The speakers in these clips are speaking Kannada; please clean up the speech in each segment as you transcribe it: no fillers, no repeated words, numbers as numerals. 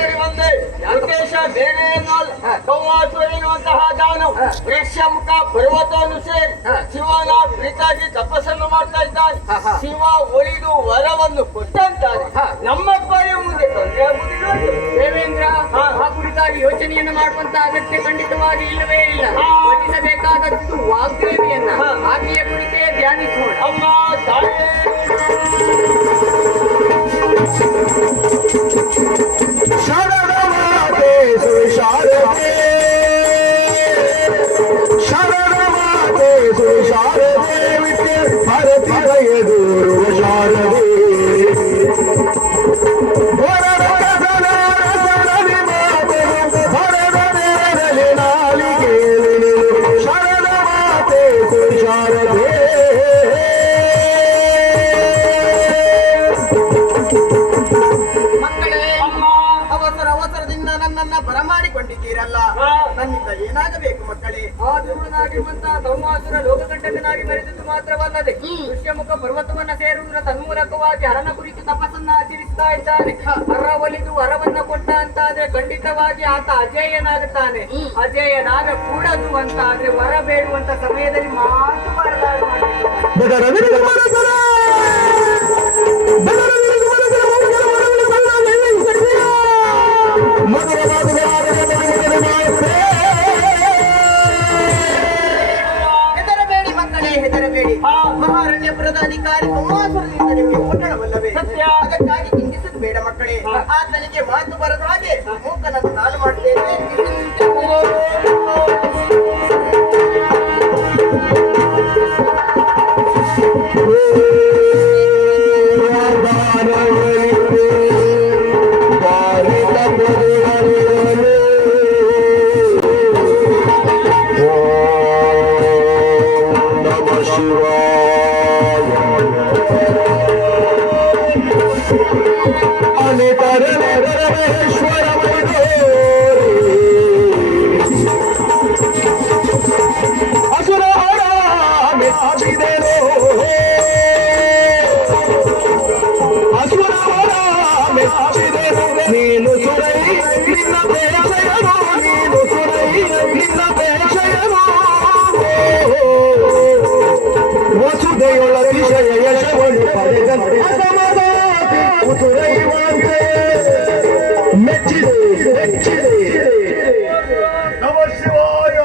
ಓಡಿ ಬಂದೆ. ಉದ್ದೇಶ ಬೇರೆ ಏನಲ್ಲ, ಸಂವಾಸುರ ಎನ್ನುವಂತಹ ದಾನವ ವೃಕ್ಷಮುಖ ಪರ್ವತವನ್ನು ಸೇರಿ ಶಿವನ ಪ್ರೀತಾಗಿ ತಪಸ್ಸನ್ನು ಮಾಡ್ತಾ ಇದ್ದಾನೆ. ಶಿವ ಒಲಿದು ವರವನ್ನು ಕೊಟ್ಟಂತಾನೆ. ನಮ್ಮ ಬಾರಿ ಮುಂದೆ ತೊಂದರೆ ಆಗುವುದಿಲ್ಲ ದೇವೇಂದ್ರ. ಆ ಕುರಿತಾಗಿ ಯೋಚನೆಯನ್ನು ಮಾಡುವಂತ ಅಗತ್ಯ ಖಂಡಿತವಾಗಿ ಇಲ್ಲವೇ ಇಲ್ಲ. ಪಠಿಸಬೇಕಾದದ್ದು ವಾಗ್ದೇವಿಯನ್ನ. ಆಕೆಯ ಕುರಿತೇ ಧ್ಯಾನಿಸೋಣ. ಅಮ್ಮ ತಾಯಿ ಶರಣಮಾತೆ ಸುಶಾರದೆ, ಶರಣಮಾತೆ ಸುಶಾರದೆ ವಿದ್ಯೆ ಭರತಿ ಎದುರುವ ಶಾರದೆ. ಶರಣಮಾತೆ ಸುಶಾರದೆ ಬರಮಾಡಿಕೊಂಡಿದ್ದೀರಲ್ಲ, ನನ್ನಿಂದ ಏನಾಗಬೇಕು ಮಕ್ಕಳೇ? ಆ ದುರುಳನಾಗಿರುವಂತಹ ಸಂವಾಸುರ ಲೋಕಕಂಟಕನಾಗಿ ಮೆರೆದಿದ್ದು ಮಾತ್ರವಲ್ಲದೆ ಋಷ್ಯಮುಖ ಪರ್ವತವನ್ನ ಸೇರುವುದರ ತನ್ಮೂಲಕವಾಗಿ ಹರನ ಕುರಿತು ತಪಸ್ಸನ್ನ ಆಚರಿಸ್ತಾ ಇದ್ದಾನೆ. ಹರ ಒಲಿದು ವರವನ್ನ ಕೊಟ್ಟ ಅಂತಾದ್ರೆ ಖಂಡಿತವಾಗಿ ಆತ ಅಜೇಯನಾಗುತ್ತಾನೆ. ಅಜೇಯನಾಗ ಕೂಡದು ಅಂತ ಆದ್ರೆ ವರ ಬೇಡುವಂತ ಸಮಯದಲ್ಲಿ ಮಾತು ಹೆದರಬೇಡಿ ಮಕ್ಕಳೇ, ಹೆದರಬೇಡಿ. ಮಹಾರಣ್ಯಪುರದ ಅಧಿಕಾರಿ ಸಂವಾಸುರದಿಂದ ನಿಮಗೆ ಒತ್ತಡವಲ್ಲವೇ? ಅದಕ್ಕಾಗಿ ಚಿಂತಿಸಲು ಬೇಡ ಮಕ್ಕಳೇ. ಆತನಿಗೆ ಮಾತು ಬರದ ಹಾಗೆ ಮೂಕನನ್ನು ನಾನು ಮಾಡ್ತೇನೆ. ನೀನು ಸುರೈ ನಿನ್ನ ಬೇಷಯನು, ನೀನು ಸುರೈ ನಿನ್ನ ಬೇಷಯನು. ವಸುದೆಯೊಳ ವಿಷಯ ಯಶವನ್ನು ಪಡೆದಂತೆ ಅಸಮಾಧಾನ ಉಸುರೈವಂತೆ ಮೆಚ್ಚಿದೆ ಮೆಚ್ಚಿದೆ. ನಮ ಶಿವಾಯ.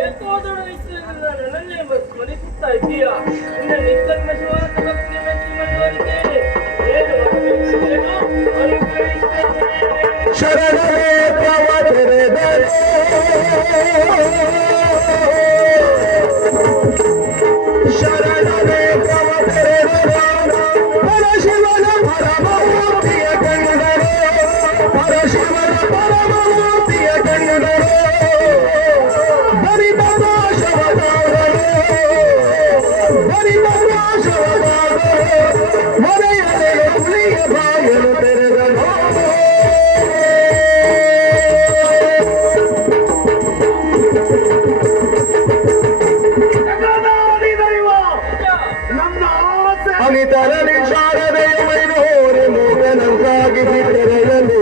ಏಕೋದರ ವಿಷಯದಿಂದ ನನ್ನನ್ನೇ ಸ್ಮರಿಸುತ್ತಾ ಇದ್ದೀಯಾ? ನಿನ್ನ ನಿಷ್ಕಲ್ಮಶವಾದ ಭಕ್ತಿ ಮೆಚ್ಚಿ ಮನವರಿದ್ದೇನೆ. ಏನು ಶರಣರೇ ಪ್ರವಚನದರೆ ಶರಣರೇ ಪ್ರವಚನದರೆ ಪರಶಿವನ ಪರಮಮೂರ್ತಿಯ ಕಂಡರೆ, ಪರಶಿವನ ಪರಮಮೂರ್ತಿಯ ಕಂಡರೆ ಬರಿದ ನಾಶವದಾದರೆ, ಬರಿದ ನಾಶವದಾದರೆ ಮನೆಯಲೆಗೆ ಹುಲಿಯ ಬಾಯಲು ತೆರೆದನು. ಅನಿತರಲಿ ಶಾರದೆ ಮೈನೋರೆ ಮೂಗನಂತಾಗಿ ಬಿಟ್ಟರೆಯಲು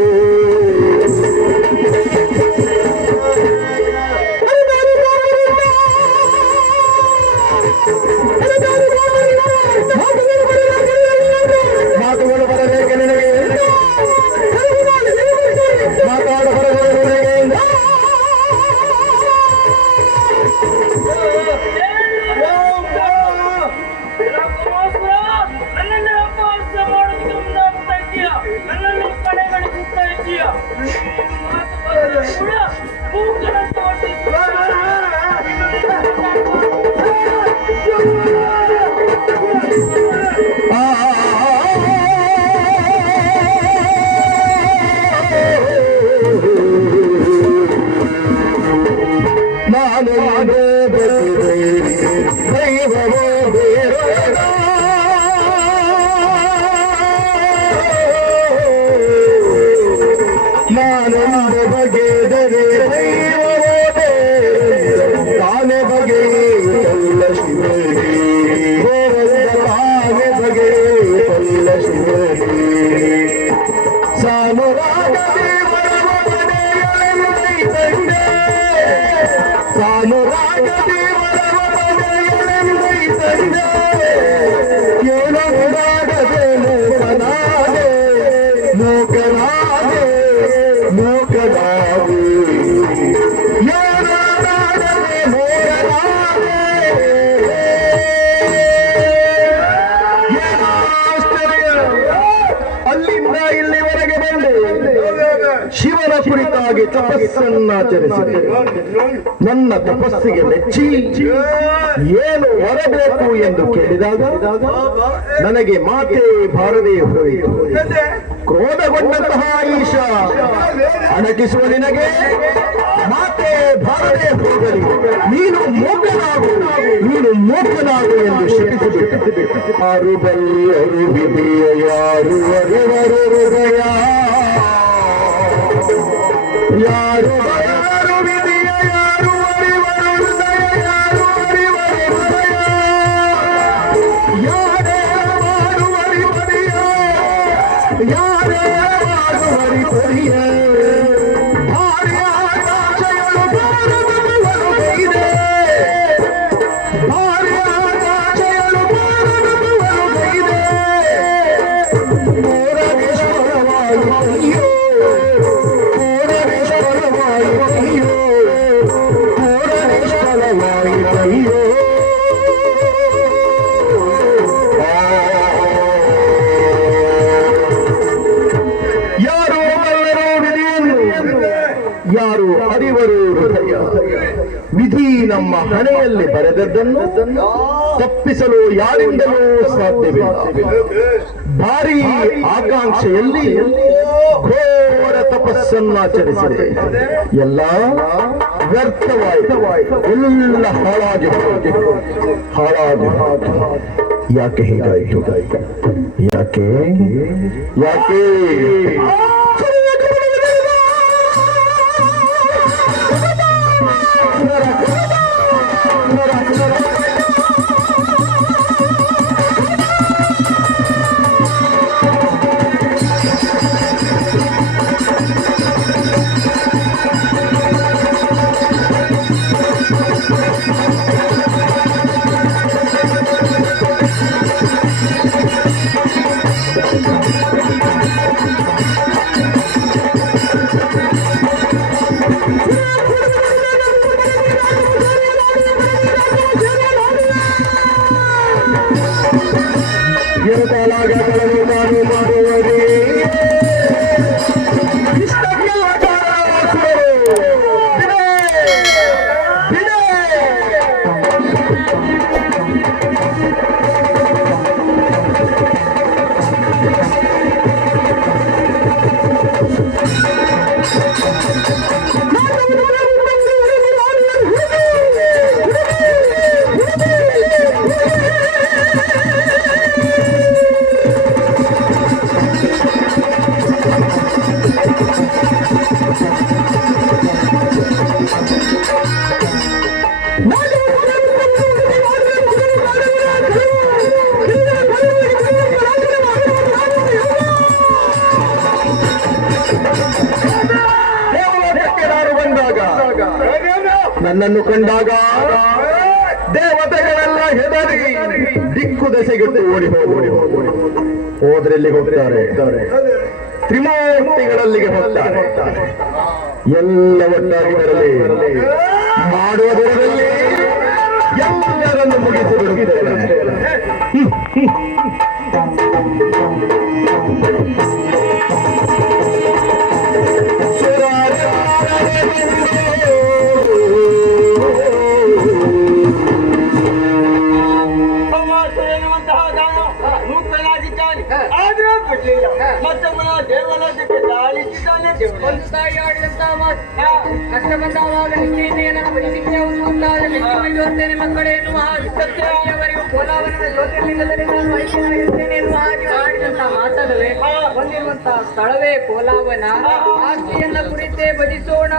ಮಾತುಗಳು ಬರಬೇಕೆ ನಿನಗೆ? ಮಾತಾಡ ಬರಬೇಕು ನಿನಗೆ? ನನ್ನನ್ನು ಅಪಹಾಸ್ಯ ಮಾಡೋದಕ್ಕೆ ಮುಂದಾಗ್ತಾ ಇದ್ದೀಯಾ? ನನ್ನನ್ನು ಕಡೆಗಣಿಸುತ್ತಾ ಇದ್ದೀಯಾ? ಮಾತು ಬರಲು ಕೂಡ ಮೂಕನಂತ ನಾನು ದೈವವೋ ಬೇರೋಣ, ನಾನೊಂದು ಬಗೆದರೆ ದೈವವೋ ತಾನೆ ಬಗೆ ಕಲ್ಲ ಶಿವರಿ, ತಾನೆ ಬಗೆ ಕಲ್ಲ ಶಿವರಿ. ಸಾನುರಾಗ ದೇವರ ಸಾನುರಾಗ ದೇವರವರೆಂದೈತಂದೆ ಕೇಳಲಾಗದೆ ಮೂಕನಾದೆ ಮೂಕನಾದೆ ಮೂಕನಾದೆ ಯಾರಾಗದೆ ಮೂಕನಾದೆ ಅಲ್ಲಿಂದ ಇಲ್ಲಿವರೆಗೆ ಬಂದೆ ಶಿವನ ಕುರಿತಾಗಿ ತಪಸ್ಸನ್ನಾಚರಿಸಿದೆ. ನನ್ನ ತಪಸ್ಸಿಗೆ ಮೆಚ್ಚಿ ಏನು ಹೊರಬೇಕು ಎಂದು ಕೇಳಿದಾಗ ನನಗೆ ಮಾತೆ ಬಾರದೆ ಹೋಯಿತು. ಕ್ರೋಧಗೊಂಡಂತಹ ಈಶ ಅಣಕಿಸುವ ನಿನಗೆ ಮಾತೆ ಬಾರದೆ ಹೋಗಲಿ, ನೀನು ಮೂಕನಾಗು ನೀನು ಮೂಕನಾಗು ಎಂದು ಶಪಿಸಿಬಿಟ್ಟು ಯಾರು ಬಲ್ಲರು ವಿಧಿಯ ಯಾರು ಅರಿವರು ಹೃದಯ ಯಾರು ಯಾರು ವಿಧಿಯ ಯಾರು ಅರಿವರು ಹೃದಯ ಯಾರು ಅರಿವರು ಹೃದಯ ಯಾರೇ ಮಾಡುವರಿ ಪರಿಯ ಯಾರೇ ಮಾಡುವರಿ ಪರಿಯ ಭಾರ್ಯ ಆಕಾಶಗಳು ಭಾರತವನ್ನು ಗೈದೆ ಭಾರ್ಯ ಆಕಾಶಗಳು ಭಾರತವನ್ನು ಗೈದೆ ಪೂರನೇಶ್ವರವಾಯಿತಯ್ಯೋ ಪೂರನೇಶ್ವರವಾಯಿತಯ್ಯೋ ಪೂರನೇಶ್ವರವಾಯಿತಯ್ಯೋ ಯಾರು ಬಲ್ಲರು ವಿಧಿಯನ್ನು ಯಾರು ಅರಿವರು ಹೃದಯ. ವಿಧಿ ನಮ್ಮ ಹಣೆಯಲ್ಲಿ ಬರೆದದ್ದನ್ನು ತಪ್ಪಿಸಲು ಯಾರಿಂದಲೂ ಸಾಧ್ಯವಿಲ್ಲ. ಭಾರೀ ಆಕಾಂಕ್ಷೆಯಲ್ಲಿ ಘೋರ ತಪಸ್ಸನ್ನಾಚರಿಸಿದೆ. ಎಲ್ಲ ವ್ಯರ್ಥವಾಯಿತು, ಎಲ್ಲ ಹಾಳಾಗಿ ಹಾಳಾಗಿ ಯಾಕೆ ಹೀಗಾಯಿತು? ಯಾಕೆ ಯಾಕೆ ಎಂತಲಾಗಗಳನ್ನು ನಾನು ಮಾಡುವುದೇ ಇಷ್ಟಕ್ಕೆಲ್ಲ ಕಾರಣವಾಸುವರು. ಬಿಡೆ ಬಿಡೆ ನನ್ನನ್ನು ಕಂಡಾಗ ದೇವತೆಗಳೆಲ್ಲ ಹೆದರಿ ದಿಕ್ಕು ದೆಸೆಗಿಟ್ಟು ಓಡಿ ಹೋದ್ರೆಲ್ಲಿ ಹೋಗ್ತಾರೆ? ತ್ರಿಮೂರ್ತಿಗಳಲ್ಲಿಗೆ ಹೋಗ್ತಾರೆ. ಎಲ್ಲ ಒಟ್ಟಾಗಿ ಬರಲಿ, ಮಾಡುವುದರಲ್ಲಿ ಎಲ್ಲರನ್ನು ಮುಗಿಸಿ ಬಿಡುತ್ತೇನೆ. ಮತ್ತೊಬ್ಬನ ದೇವಲೋಕಕ್ಕೆ ದಾಳಿಸಿದ್ದಾನೆ. ಒಂದು ತಾಯಿ ಆಡಿದಂತಹ ಮಾತು ಕಷ್ಟ ಬಂದಾಗ ನಿಷ್ಠೆಯಿಂದ ನನ್ನ ಪರಿಶಿಕ್ಷೆಯನ್ನು ಮುಂದಾದ ಮೆಚ್ಚುಕೊಂಡು ಬರ್ತೇನೆ ಮಕ್ಕಳೇ ಎನ್ನುವ ಹಾಗೆ ಸತ್ಯವರೆಗೂ ಕೋಲಾವರದ ಜ್ಯೋತಿರ್ಲಿಂಗದಲ್ಲಿ ನಾನು ಐಕ್ಯನಾಗಿರುತ್ತೇನೆ ಎನ್ನುವ ಹಾಗೆ ಆಡಿದಂತಹ ಮಾತಲ್ಲವೇ ಬಂದಿರುವಂತಹ ಸ್ಥಳವೇ ಕೋಲಾವನ. ಆಸ್ತಿಯನ್ನ ಕುರಿತೇ ಭಜಿಸೋಣ.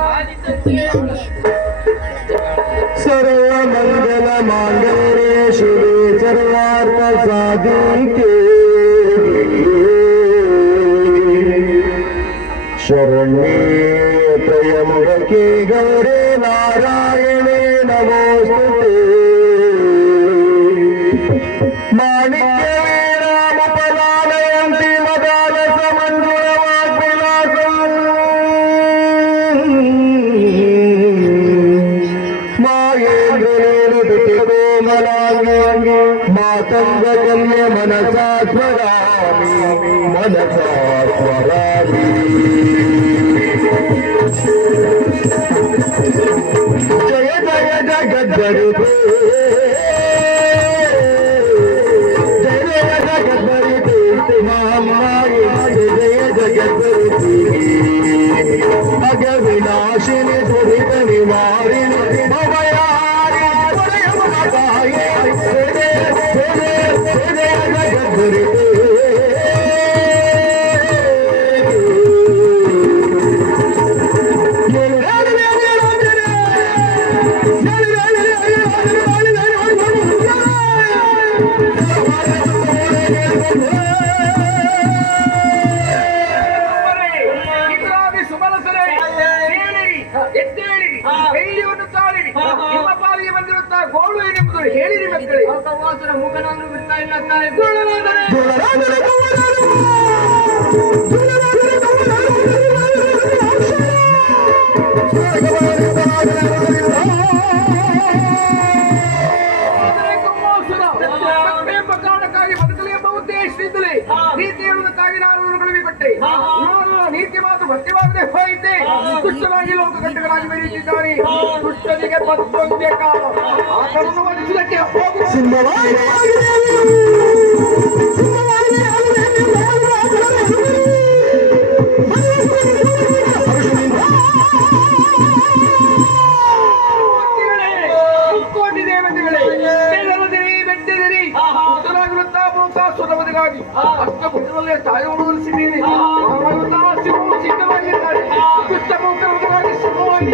ಸರ್ವ ಮಂಗಲ ಮಾಂಗಲ್ಯೇ ಶಿವೆ ಸರ್ವಾರ್ಥ ಸಾಧಿಕೆ ಶರಣ್ಯೇ ತ್ರಯಂಬಕೆ ಗೌರಿ ನಾರಾಯಣೇ ನಮೋಸ್ತುತೆ ಮಾಣಿಕ್ಯ ವೀಣಾಮುಪಲಾಲಯಂತಿ ಮದಾಲಸ ಮಂಜುಳವಾಗ್ವಿಲಾಸಂ ಮಾಯೇಂದ್ರನೇನು ಕೋಮಲಾಂಗಿ ಮಾತಂಗ ಕನ್ಯ ಮನಸಾ ಸ್ವರಾಮಿ ಮನಸಾ ಸ್ವರಾಮಿ ಜಯ ಜಯ ಜಗದ್ಗುರುದೇ ಜಯ ಜಯ ಜಗದ್ಗುರುದೇ ಮಹಾಮಾಯೆ ಜಯ ಜಗದ್ಗುರುದೇ ಅಗ ವಿನಾಶಿನಿ ದುರಿತ ನಿವಾರಿಣಿ ಭವಯಾರಿ ಪರಯ ಮಮತಾಯೇ ಜಯ ಜಯ ಜಗದ್ಗುರುದೇ ಇತರಾದಿ ಸುಬಲಸರೇ, ಕೇಳಿರಿ, ಎದ್ದೇಳಿರಿ, ಧೈರ್ಯವನ್ನು ತಾಳಿರಿ. ನಿಮ್ಮ ಪಾಲಿಗೆ ಬಂದಿರುತ್ತಾ ಗೋಳು ಏನೆಂಬುದು ಹೇಳಿರಿ ಮಕ್ಕಳೇ. ಕೌವಾಸುರ ಮೂಕನನ್ನು ಬಿಡ್ತಾ ಇಲ್ಲ ತಾಯಿ. ಗೋಳನಾದರೆ ಎಂಬ ಕಾರಣಕ್ಕಾಗಿ ಬದುಕಲಿ ಎಂಬ ಉದ್ದೇಶದಿಂದಲೇ ನೀತಿ ಹೇಳುವುದಕ್ಕಾಗಿ ನಾನು ಕಳುಹಿಕೊಟ್ಟೆ. ನಾನು ನೀತಿ ಮಾತು ಭಕ್ತಿವಾಗದೆ ಹೋಯಿತೆ. ದುಷ್ಟರಾಗಿ ಲೋಕಘಟ್ಟಗಳಾಗಿ ಬೆಳೆಯುತ್ತಿದ್ದಾರೆ. ದುಷ್ಟನಿಗೆ ಮತ್ತೊಂದೇ ಕಾಲ ಆತನನ್ನು ವಧಿಸುವುದಕ್ಕೆ ಹೋಗುವ ಕೋಟಿ ದೇವತೆಗಳೇ, ಬೆದರದಿರಿ, ಬೆಟ್ಟದಿರಿ. ದುಷ್ಟರಾಗಿರುತ್ತಾ ಭೂಕಾಸುರವರಿಗಾಗಿ ಅಷ್ಟಭುಜದಲ್ಲೇ ತಾಯೋಡಿಸಿದ್ದೀನಿ. ಶಿವನು ಸಿದ್ಧವಾಗಿದ್ದಾರೆ. ದುಷ್ಟ ಭೂಕರವರಿಗಾಗಿ ಸಿದ್ಧವಾಗಿ